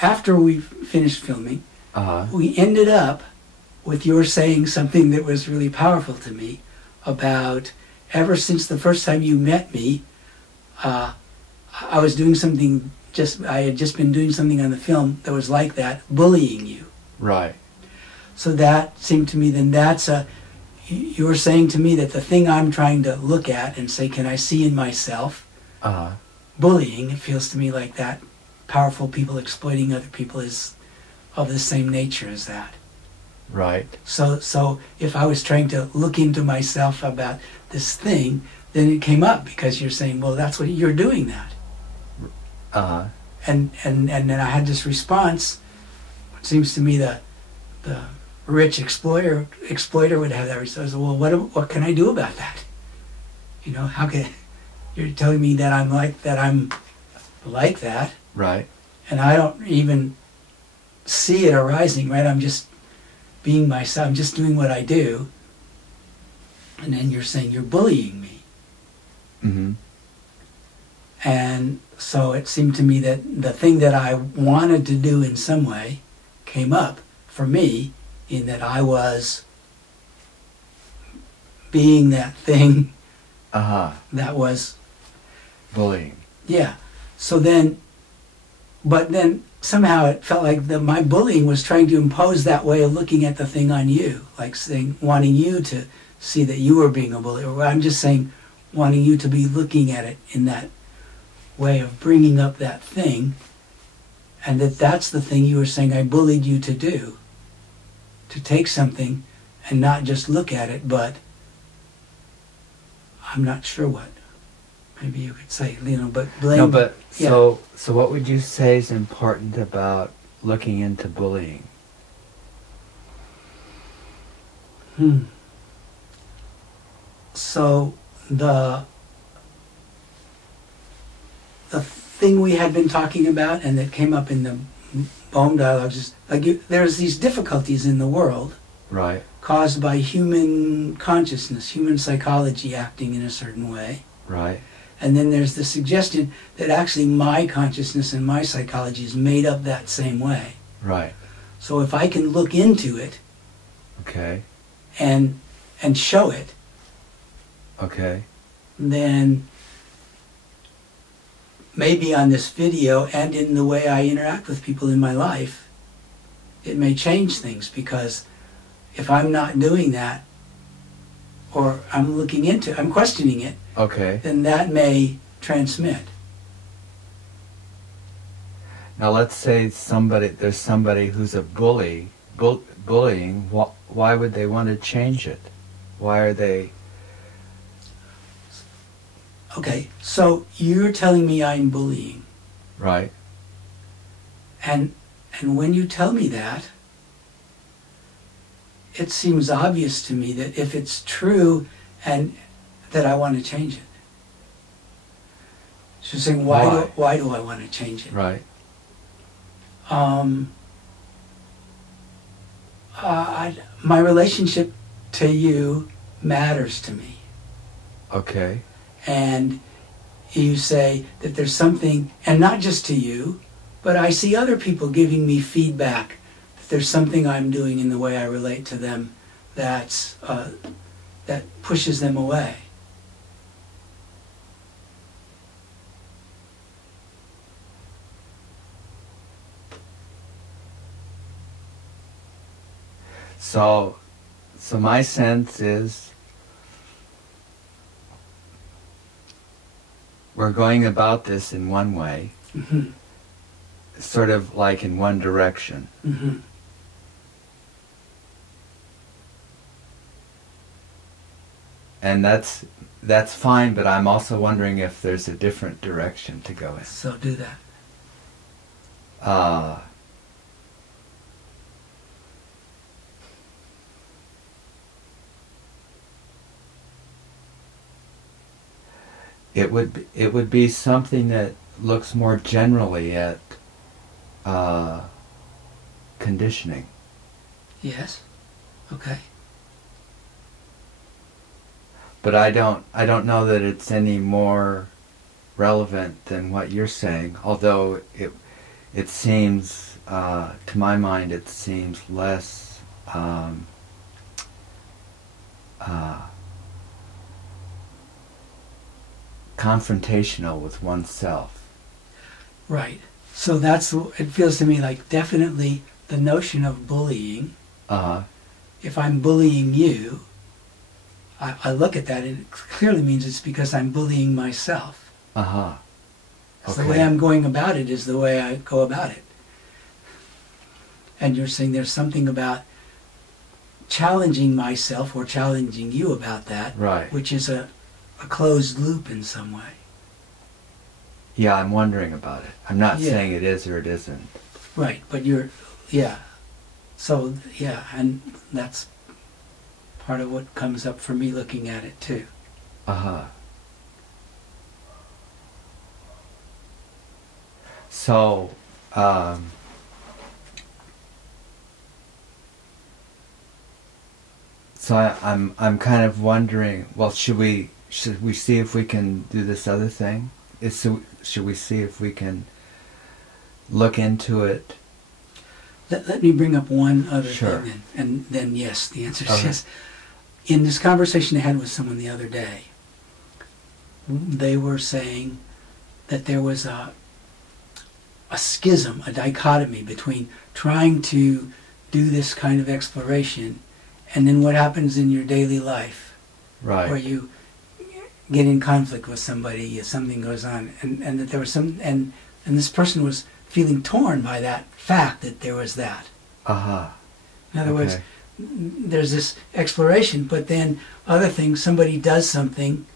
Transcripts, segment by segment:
after we finished filming, we ended up with your saying something that was really powerful to me about ever since the first time you met me, I was doing something, I had just been doing something on the film that was like that, bullying you. Right. So that seemed to me, then you were saying to me that the thing I'm trying to look at and say, can I see in myself, bullying, it feels to me like that, powerful people exploiting other people is of the same nature as that. Right. So if I was trying to look into myself about this thing, then it came up because you're saying, well, that's what you're doing that. And then I had this response. It seems to me the rich exploiter would have that response. Well, what can I do about that? You know, how can you're telling me that I'm like that? Right. And I don't even see it arising. Right. I'm just being myself. I'm just doing what I do. And then you're saying you're bullying me. Mm-hmm. And so it seemed to me that the thing that I wanted to do in some way came up for me in that I was being that thing that was bullying. Yeah. So then, but then somehow it felt like my bullying was trying to impose that way of looking at the thing on you, like saying, wanting you to see that you were being a bully. Or I'm just saying, wanting you to be looking at it in that way of bringing up that thing, and that's the thing you were saying I bullied you to do, to take something and not just look at it, but I'm not sure what. Maybe you could say, but blame. No, but yeah. So what would you say is important about looking into bullying? So the thing we had been talking about and that came up in the poem dialogues is like there's these difficulties in the world, right, caused by human consciousness, human psychology acting in a certain way, right, and then there's the suggestion that actually my consciousness and my psychology is made up that same way. right. So if I can look into it, okay, and show it, okay, then maybe on this video and in the way I interact with people in my life, it may change things, because if I'm not doing that, or I'm questioning it, okay, then that may transmit. Now let's say there's somebody who's a bullying. Why would they want to change it? Why are they? Okay, so you're telling me I'm bullying. Right. And when you tell me that, it seems obvious to me that if it's true and that I want to change it. So you're saying, why do I want to change it? Right. My relationship to you matters to me. Okay. And you say that there's something, and not just to you, but I see other people giving me feedback that there's something I'm doing in the way I relate to them that pushes them away. So my sense is we're going about this in one way, mm-hmm. sort of like in one direction. Mm-hmm. And that's fine, but I'm also wondering if there's a different direction to go in. So do that. It would be something that looks more generally at conditioning. Yes. Okay. But I don't know that it's any more relevant than what you're saying, although it seems, to my mind, it seems less confrontational with oneself. Right. So it feels to me like definitely the notion of bullying. If I'm bullying you, I look at that and it clearly means it's because I'm bullying myself. Okay. The way I'm going about it is the way I go about it. And you're saying there's something about challenging myself or challenging you about that, Right. which is a closed loop in some way. Yeah, I'm wondering about it. I'm not Yeah. saying it is or it isn't. Right, but So, yeah, and that's part of what comes up for me looking at it too. So, I'm kind of wondering. Well, should we see if we can do this other thing? Should we see if we can look into it? Let me bring up one other Sure. thing, and then yes, the answer is Okay. yes. In this conversation I had with someone the other day, they were saying that there was a schism, a dichotomy between trying to do this kind of exploration and then what happens in your daily life, Right. where you get in conflict with somebody, something goes on, and that there was and this person was feeling torn by that fact that there was that. In other words, there's this exploration, but then other things, somebody does something.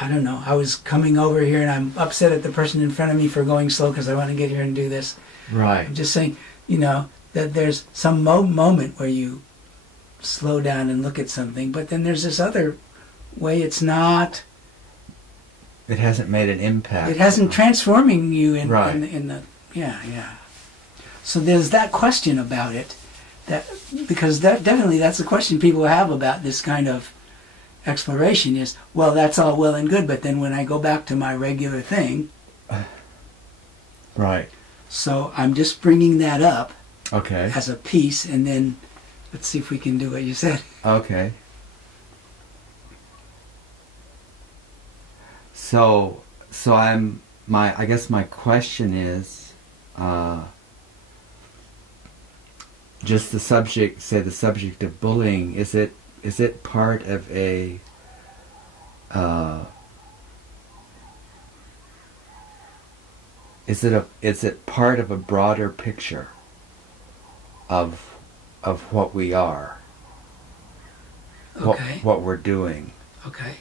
I don't know, I was coming over here and I'm upset at the person in front of me for going slow because I want to get here and do this. Right. I'm just saying, that there's some moment where you slow down and look at something, but then there's this other way it's not. It hasn't made an impact. It hasn't transforming you in Right. in the yeah. So there's that question about it, because definitely that's the question people have about this kind of exploration is, well, that's all well and good, but then when I go back to my regular thing, Right. so I'm just bringing that up Okay. as a piece, and then let's see if we can do what you said. Okay. So I guess my question is, just the subject of bullying, is it part of a is it part of a broader picture of what we are, Okay. what we're doing? Okay.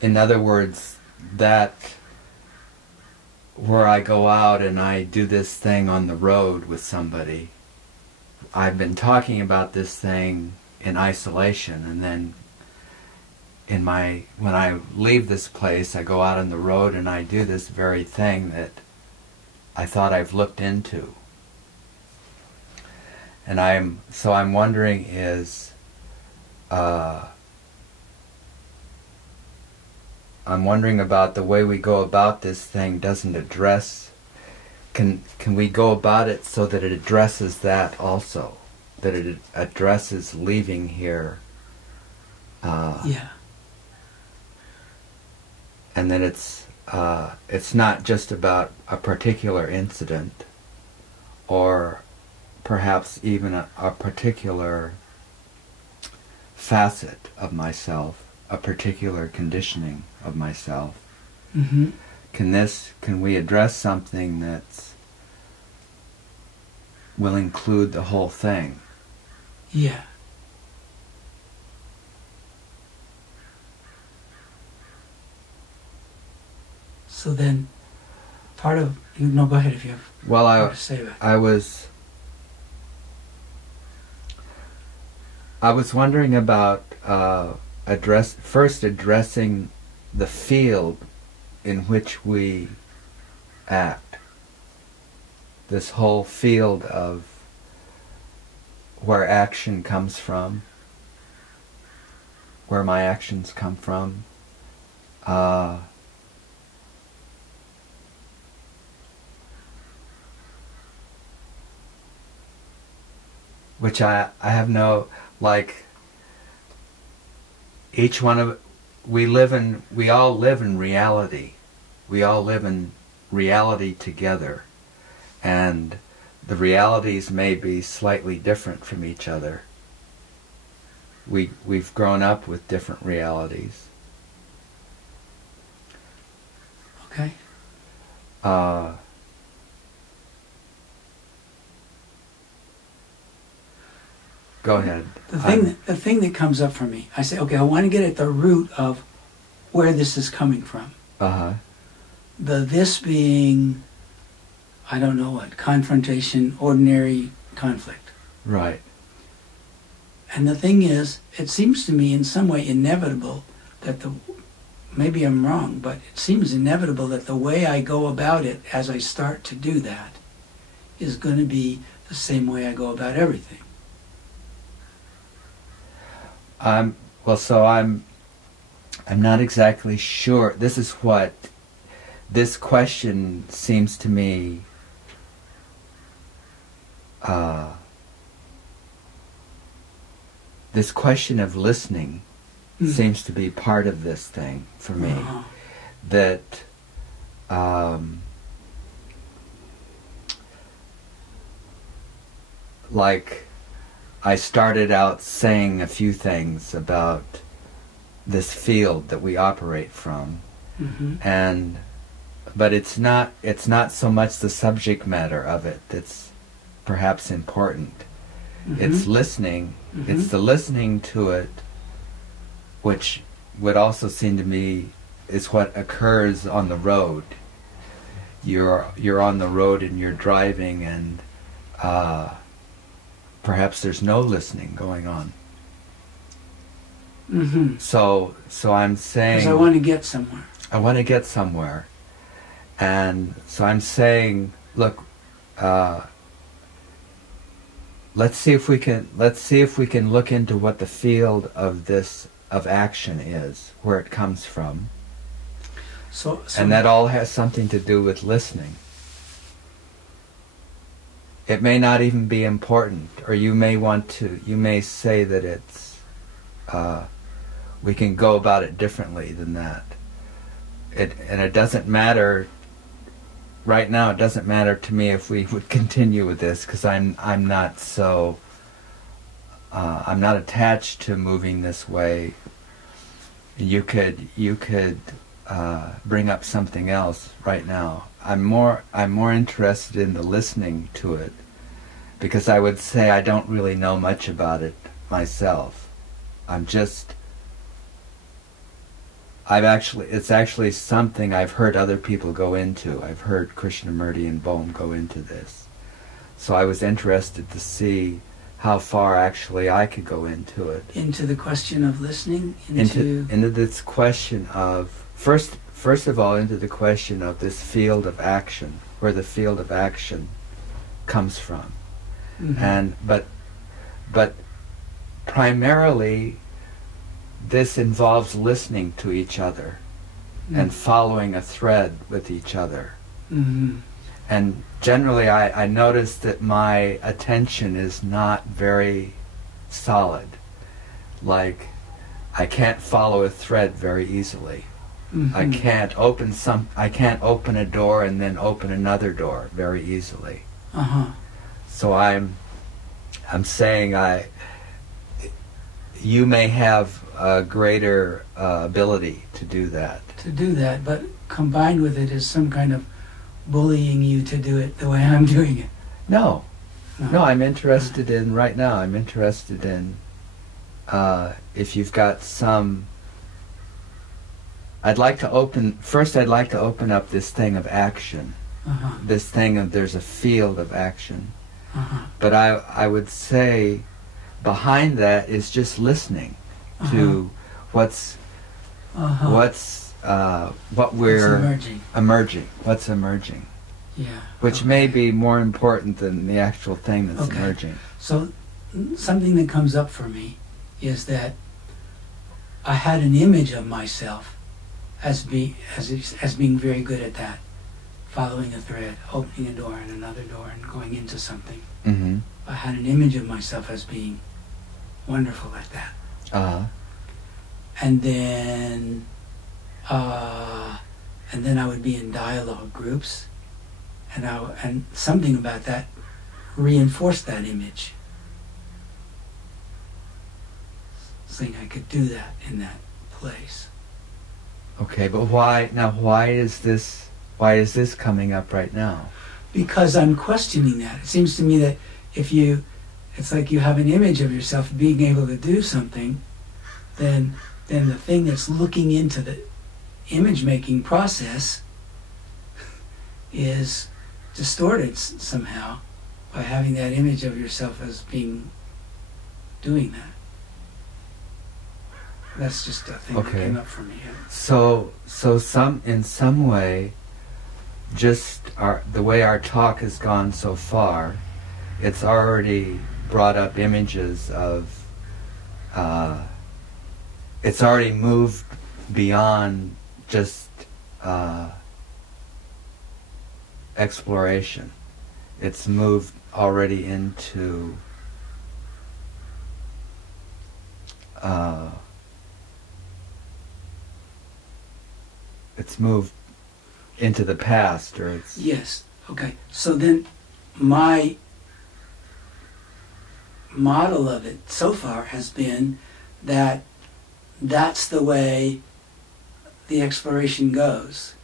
In other words, that where I go out and I do this thing on the road with somebody, I've been talking about this thing in isolation, and then when I leave this place, I go out on the road and I do this very thing that I thought I've looked into. And I'm wondering I'm wondering about the way we go about this thing doesn't address. Can we go about it so that it addresses that also? That it addresses leaving here. Yeah. And that it's not just about a particular incident, or perhaps even a particular facet of myself, a particular conditioning of myself. Mm-hmm. Can we address something that will include the whole thing? Yeah. So then, part of go ahead if you have Well, more to say about it. I was wondering about addressing the field in which we act. This whole field of where action comes from, where my actions come from, which I have no, like, each one of, we all live in reality. We all live in reality together. And the realities may be slightly different from each other. We've grown up with different realities. Okay. Go ahead. The thing that comes up for me, I say, okay, I want to get at the root of where this is coming from. Uh-huh. This being, I don't know what, confrontation, ordinary conflict. Right. And the thing is, it seems to me in some way inevitable that maybe I'm wrong, but it seems inevitable that the way I go about it as I start to do that is going to be the same way I go about everything. I'm not exactly sure. This is what this question seems to me this question of listening seems to be part of this thing for me. Uh-huh. That like I started out saying a few things about this field that we operate from, but it's not so much the subject matter of it that's perhaps important. It's listening. It's the listening to it, which would also seem to me is what occurs on the road. You're on the road and you're driving, and perhaps there's no listening going on. So I'm saying, because I want to get somewhere. I want to get somewhere, and so I'm saying, look, let's see if we can look into what the field of action is, where it comes from, and that all has something to do with listening. It may not even be important, or you may say that it's, we can go about it differently than that. And it doesn't matter, right now it doesn't matter to me if we would continue with this, because I'm not attached to moving this way. You could bring up something else right now. I'm more interested in the listening to it, because I would say I don't really know much about it myself. It's actually something I've heard other people go into. I've heard Krishnamurti and Bohm go into this. So I was interested to see how far actually I could go into it. Into the question of listening? Into this question of, first of all, into the question of this field of action, where the field of action comes from. But primarily this involves listening to each other and following a thread with each other. And generally I notice that my attention is not very solid. Like, I can't follow a thread very easily. I can't open a door and then open another door very easily. So I'm saying you may have a greater ability to do that. But combined with it is some kind of bullying you to do it the way I'm doing it. No, I'm interested in, right now, I'm interested in if you've got some, I'd like to open up this thing of action, this thing of there's a field of action. But I would say behind that is just listening to what we're emerging. What's emerging? Yeah. Which may be more important than the actual thing that's emerging. So something that comes up for me is that I had an image of myself as being very good at that, following a thread, opening a door and another door and going into something. Mm-hmm. I had an image of myself as being wonderful at that. Uh-huh. And then I would be in dialogue groups, and something about that reinforced that image. Saying I could do that in that place. Okay, but why is this coming up right now? Because I'm questioning that. It seems to me that it's like you have an image of yourself being able to do something, then the thing that's looking into the image making process is distorted somehow by having that image of yourself as doing that. That's just a thing that came up for me. So in some way, just the way our talk has gone so far, it's already brought up images of. It's already moved beyond just exploration. It's moved already into it's moved into the past, or it's... Yes. Okay. So then my model of it so far has been that that's the way the exploration goes,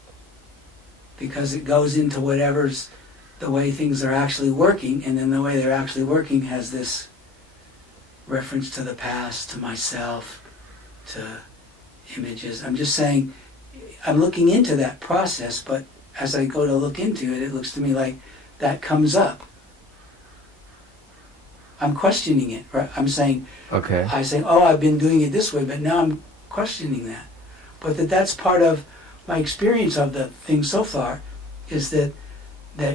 because it goes into whatever's the way things are actually working, and then the way they're actually working has this reference to the past, to myself, to images. I'm just saying, I'm looking into that process, but as I go to look into it, it looks to me like that comes up. I'm questioning it, right? I'm saying, I say, oh, I've been doing it this way, but now I'm questioning that. But that's part of my experience of the thing so far, is that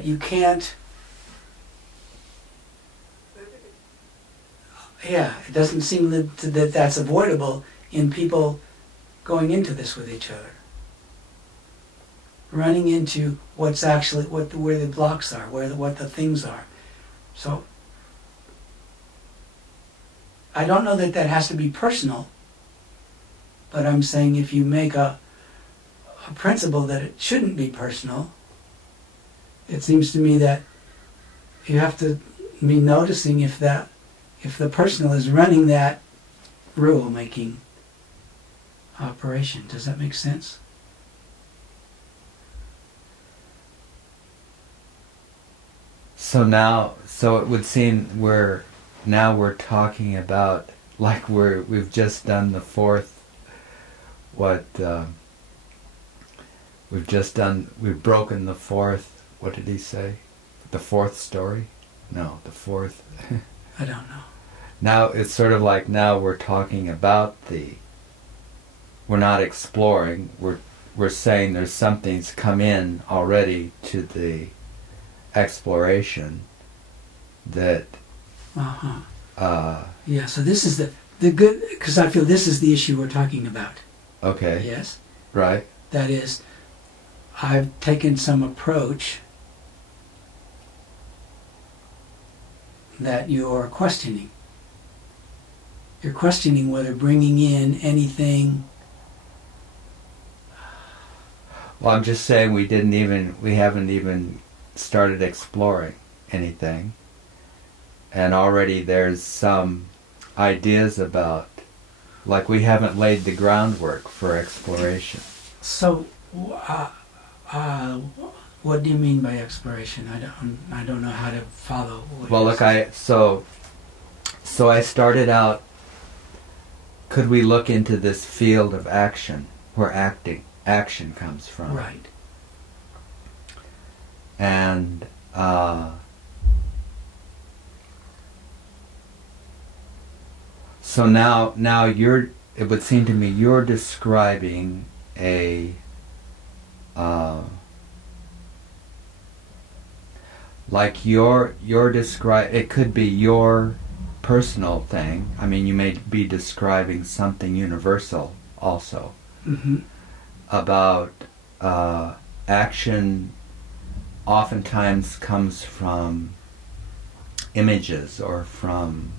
you can't, it doesn't seem that that's avoidable in people going into this with each other. Running into what's actually, where the blocks are, what the things are. So, I don't know that has to be personal, but I'm saying if you make a principle that it shouldn't be personal, it seems to me that you have to be noticing if the personal is running that rule-making operation. Does that make sense? So it would seem we're talking about, like we've just done the fourth, we've broken the fourth, what did he say? The fourth story? No, the fourth. I don't know. Now it's sort of like now we're talking about we're not exploring, we're saying there's something's come in already to the exploration that yeah, so this is the good, because I feel this is the issue we're talking about. Okay. Yes? Right. That is, I've taken some approach that you're questioning. You're questioning whether bringing in anything. Well, I'm just saying we haven't even started exploring anything. And already there's some ideas about, like we haven't laid the groundwork for exploration. So, what do you mean by exploration? I don't know how to follow. Well, look, so I started out. Could we look into this field of action, where action comes from? Right. And so now it would seem to me you're describing like it could be your personal thing. I mean, you may be describing something universal also. Mm-hmm. about action oftentimes comes from images or from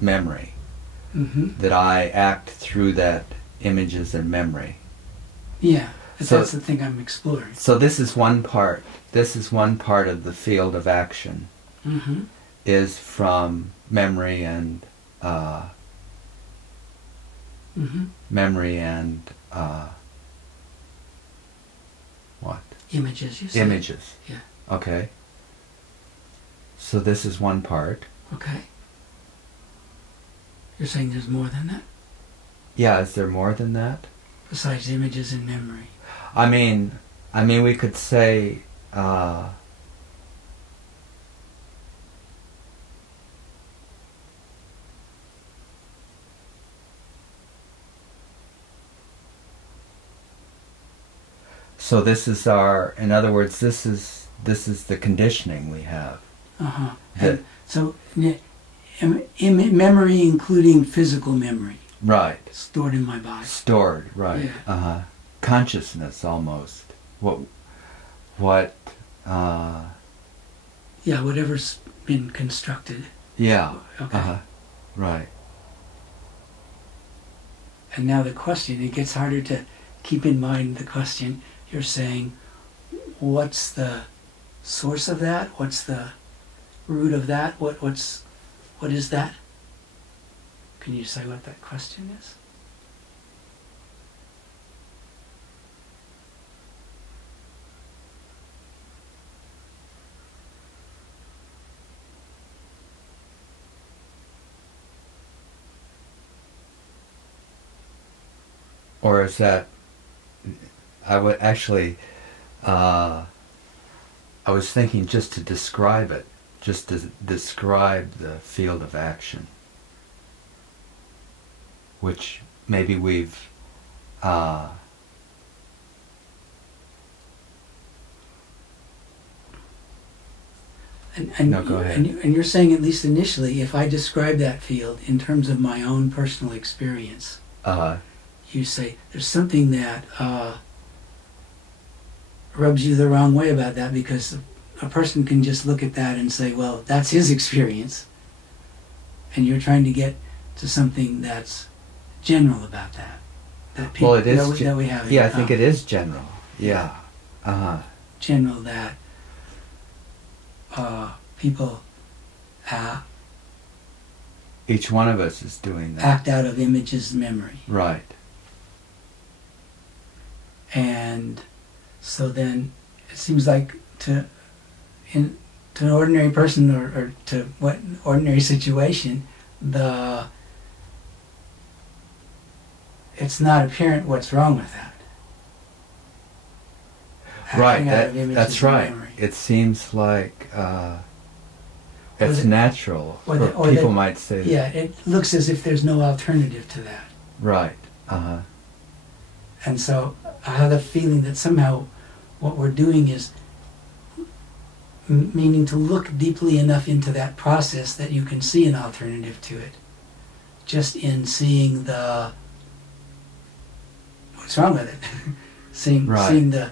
memory. Mm-hmm. That I act through that images and memory. Yeah, but So- that's the thing I'm exploring. So this is one part. This is one part of the field of action. Mm-hmm. Is from memory and Mm-hmm. What? Images, you say. Images. Yeah. Okay. So this is one part. Okay. You're saying there's more than that? Yeah, is there more than that? Besides images and memory? I mean we could say so this is our, in other words, this is the conditioning we have. Uh-huh. That- And so, memory including physical memory Right. stored in my body. Stored, right. Yeah. Uh-huh. Consciousness almost. What Yeah, whatever's been constructed. yeah. Okay. Uh-huh. Right. And now the question, it gets harder to keep in mind the question. You're saying, what's the source of that? What's the root of that? What is that? Can you say what that question is? Or is that, I would actually, I was thinking just to describe it, just to describe the field of action, which maybe we've, And No, go ahead. And you're saying, at least initially, if I describe that field in terms of my own personal experience, you say there's something that rubs you the wrong way about that, because a person can just look at that and say, well, that's his experience, and you're trying to get to something that's general about that. That people, well, it is, that we have. yeah, I think it is general, yeah. General that people Each one of us is doing that. act out of images and memory. Right. And so then it seems like to an ordinary person, or to what ordinary situation, it's not apparent what's wrong with that. Right, Acting out of images that's and right. memory. It seems like it's the- natural. or the- Or or people the- might say that. Yeah, it looks as if there's no alternative to that. Right. And so I have the feeling that somehow what we're doing is meaning to look deeply enough into that process that you can see an alternative to it. Just in seeing what's wrong with it. seeing the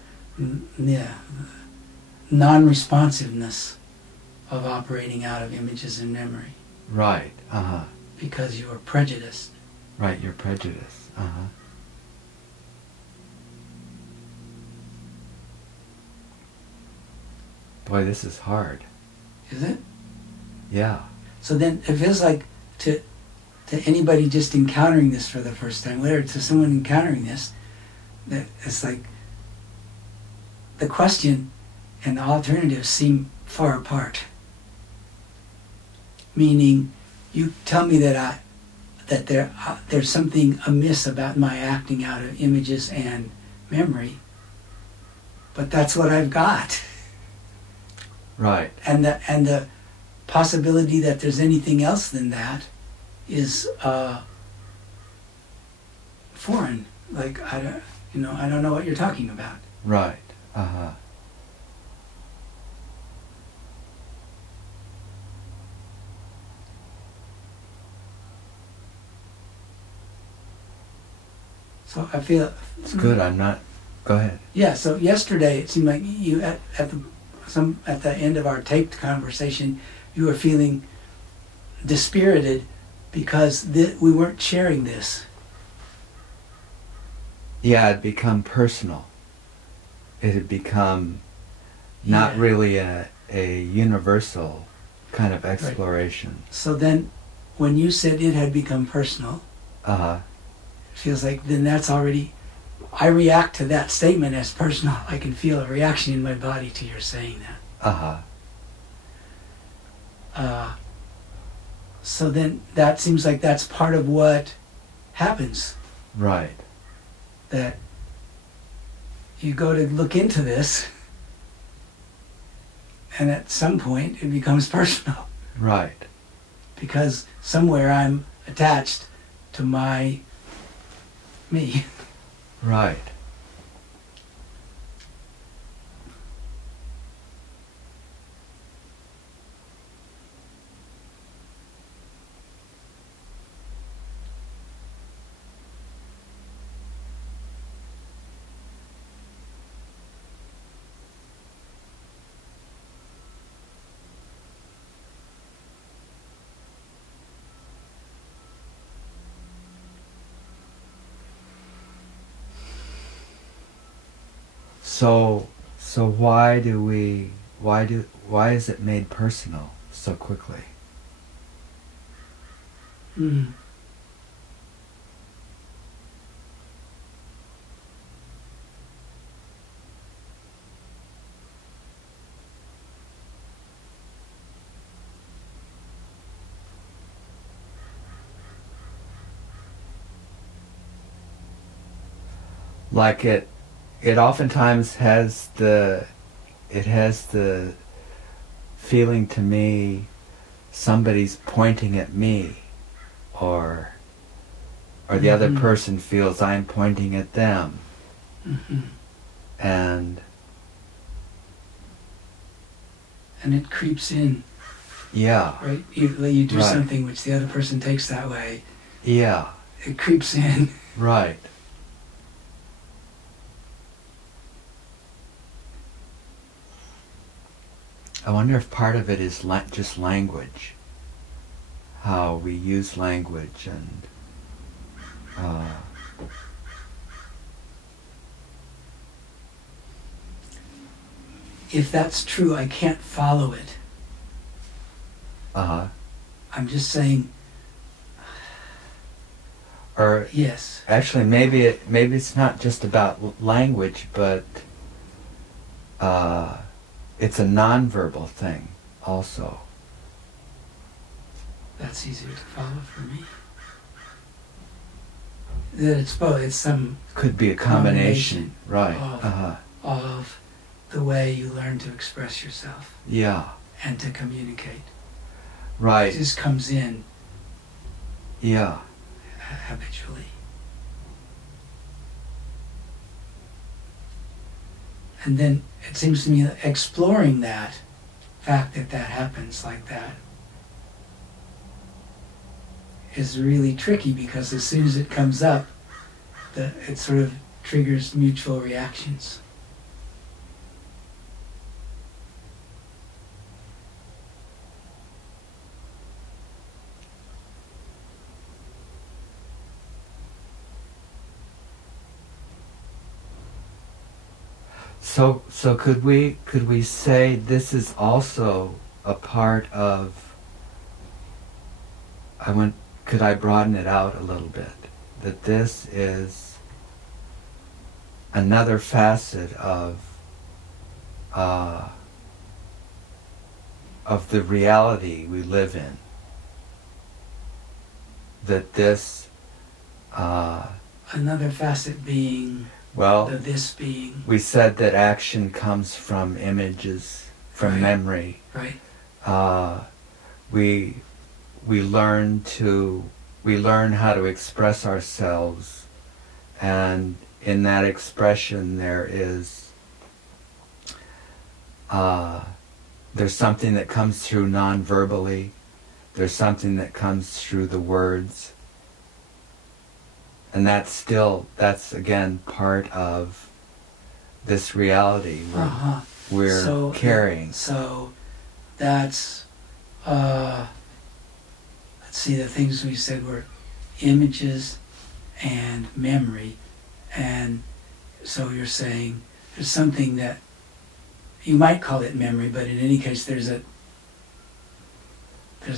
non-responsiveness of operating out of images and memory. Right. Because you are prejudiced. Right, you're prejudiced. Boy, this is hard. Is it? Yeah. So then it feels like to anybody just encountering this for the first time, whether to someone encountering this, that it's like the question and the alternatives seem far apart. Meaning, you tell me that there's something amiss about my acting out of images and memory, but that's what I've got. Right. And the possibility that there's anything else than that is foreign. Like I don't know what you're talking about. Right. So I feel It's good. I'm not Go ahead. Yeah, so yesterday it seemed like you at the end of our taped conversation, you were feeling dispirited because we weren't sharing this. Yeah, it had become personal. It had become not really a universal kind of exploration. Right. So then when you said it had become personal, Uh-huh. it feels like then that's already, I react to that statement as personal. I can feel a reaction in my body to your saying that. Uh-huh. So then that seems like that's part of what happens. Right. That you go to look into this, and at some point it becomes personal. Right. Because somewhere I'm attached to me. Right. So why is it made personal so quickly? Mm. Like it oftentimes has the feeling to me somebody's pointing at me, or the other person feels I'm pointing at them. Mm-hmm. And it creeps in. Yeah. Right? You do Right. something which the other person takes that way. Yeah. It creeps in. Right. I wonder if part of it is just language, how we use language, and If that's true, I can't follow it. uh-huh. I'm just saying, Or yes. actually, maybe it's not just about language, but it's a nonverbal thing also. That's easier to follow for me. That it's both. It's some Could be a combination. Right. of the way you learn to express yourself Yeah. and to communicate. Right. It just comes in Yeah. habitually. And then it seems to me that exploring that fact that happens like that is really tricky, because as soon as it comes up, it sort of triggers mutual reactions. So could we say this is also a part of, could I broaden it out a little bit? That this is another facet of the reality we live in. That this Another facet being the this being. We said that action comes from images, from Right. memory. Right. We learn how to express ourselves, and in that expression there's something that comes through non-verbally. There's something that comes through the words. And that's again part of this reality we're carrying. So that's, let's see, the things we said were images and memory. And so you're saying there's something that you might call it memory, but in any case there's a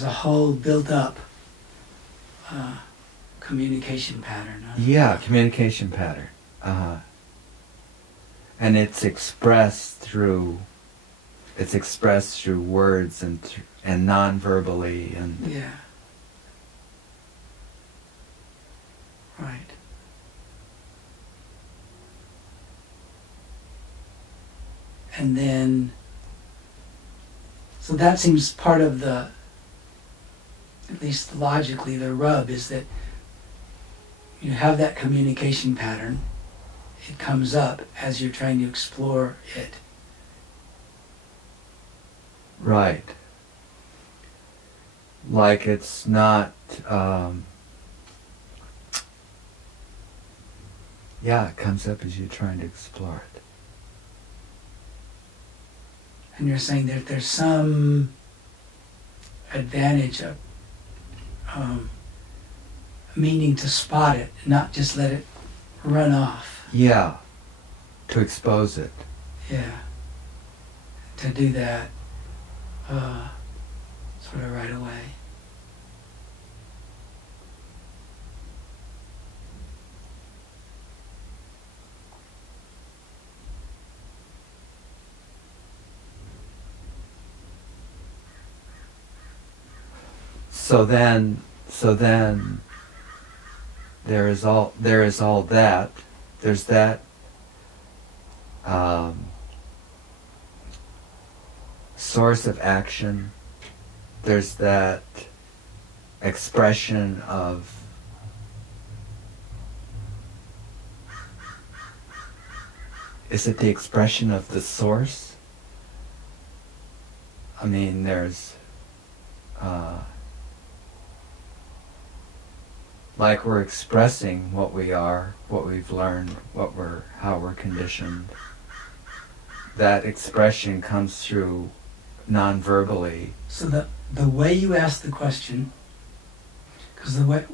whole built up communication pattern. Yeah, communication pattern. And it's expressed through words and non-verbally and yeah. Right. And then, so that seems part of the, at least logically, the rub is that you have that communication pattern. It comes up as you're trying to explore it. Right. Like it's not, it comes up as you're trying to explore it. And you're saying that there's some advantage of meaning to spot it, not just let it run off. Yeah, to expose it. Yeah, to do that sort of right away. So then there is all that. There's that source of action. There's that expression of is it the expression of the source? I mean, there's like we're expressing what we are, what we've learned, how we're conditioned. That expression comes through non-verbally. So the way you ask the question, because the way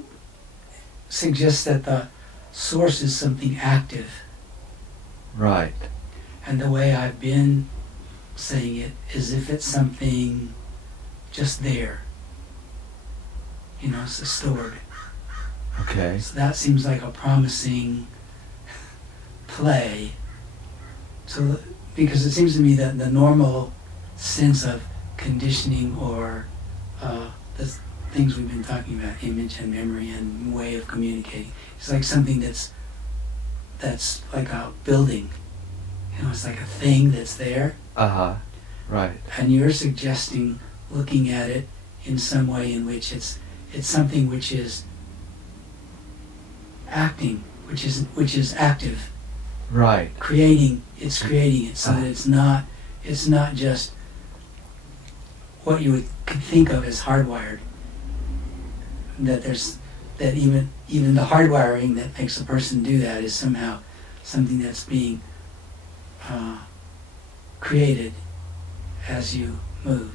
suggests that the source is something active. Right. And the way I've been saying it is if it's something just there. It's stored. Okay. So that seems like a promising play. So, because it seems to me that the normal sense of conditioning or the things we've been talking about, image and memory and way of communicating, it's like something that's like a building. It's like a thing that's there. Right. And you're suggesting looking at it in some way in which it's something which is acting, which is active. Right. It's creating it so that it's not just what you could think of as hardwired. That even the hardwiring that makes a person do that is somehow something that's being created as you move.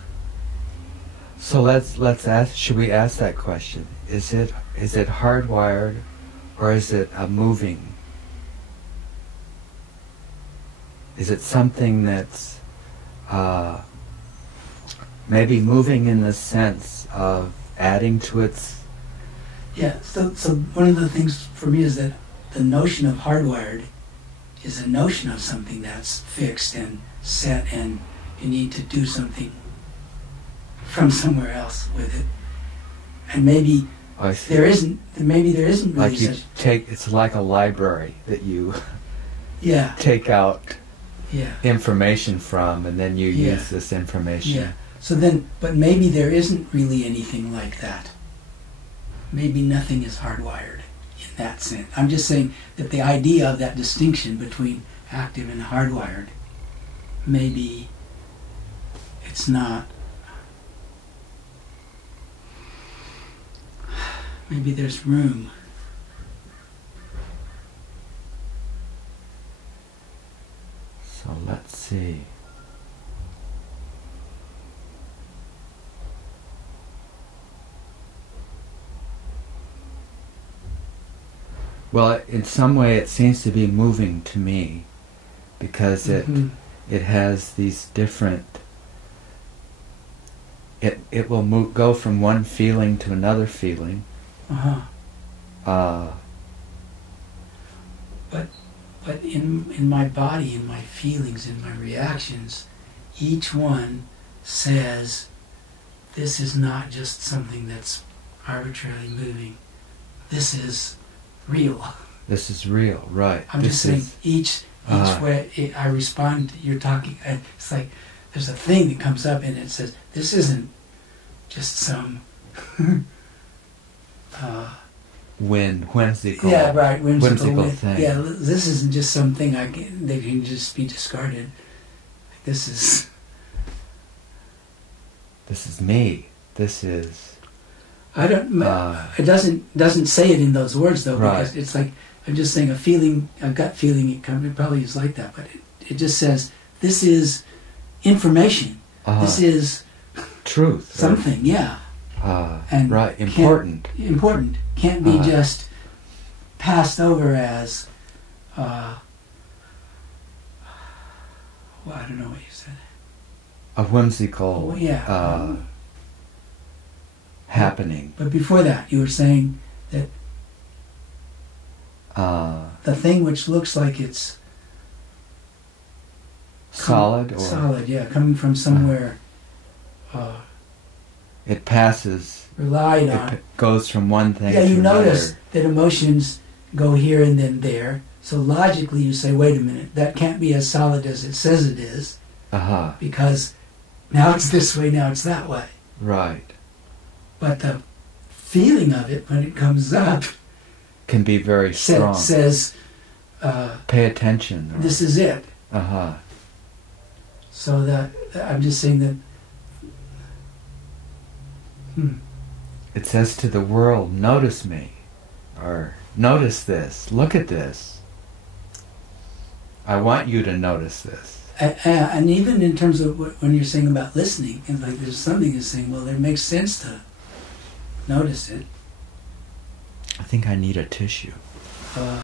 So let's ask. Should we ask that question? Is it hardwired, or is it a moving? Is it something that's maybe moving in the sense of adding to its? Yeah. So one of the things for me is that the notion of hardwired is a notion of something that's fixed and set, and you need to do something from somewhere else with it. And maybe there isn't really like you such. It's like a library that you Yeah. take out Yeah. information from, and then you use this information. Yeah. So then, but maybe there isn't really anything like that. Maybe nothing is hardwired in that sense. I'm just saying that the idea of that distinction between active and hardwired, maybe it's not. Maybe there's room. So let's see. Well, in some way it seems to be moving to me because it has these different, it will go from one feeling to another feeling. But in my body, in my feelings, in my reactions, each one says, this is not just something that's arbitrarily moving. This is real. This is real, right. I'm just saying each way I respond, you're talking, it's like there's a thing that comes up and it says, this isn't just some whimsical. Yeah, right. Whimsical thing. Yeah, this isn't just something that can just be discarded. This is me. This is. I don't. It doesn't say it in those words though, because it's like I'm just saying a feeling, a gut feeling. It probably is like that, but it just says this is information. This is truth. Something. Yeah. And important. Important. Can't be just passed over as, well, I don't know what you said. A whimsical happening. But before that, you were saying that the thing which looks like it's solid, coming from somewhere. It passes. Relied on. It goes from one thing to another. Yeah, you another. Notice that emotions go here and then there. So logically you say, wait a minute, that can't be as solid as it says it is. Because now it's this way, now it's that way. Right. But the feeling of it when it comes up can be very strong. Says, pay attention. This is it. So that I'm just saying that it says to the world, notice me, or notice this, look at this. I want you to notice this. And even in terms of when you're saying about listening, and like there's something that's saying, well, it makes sense to notice it. I think I need a tissue.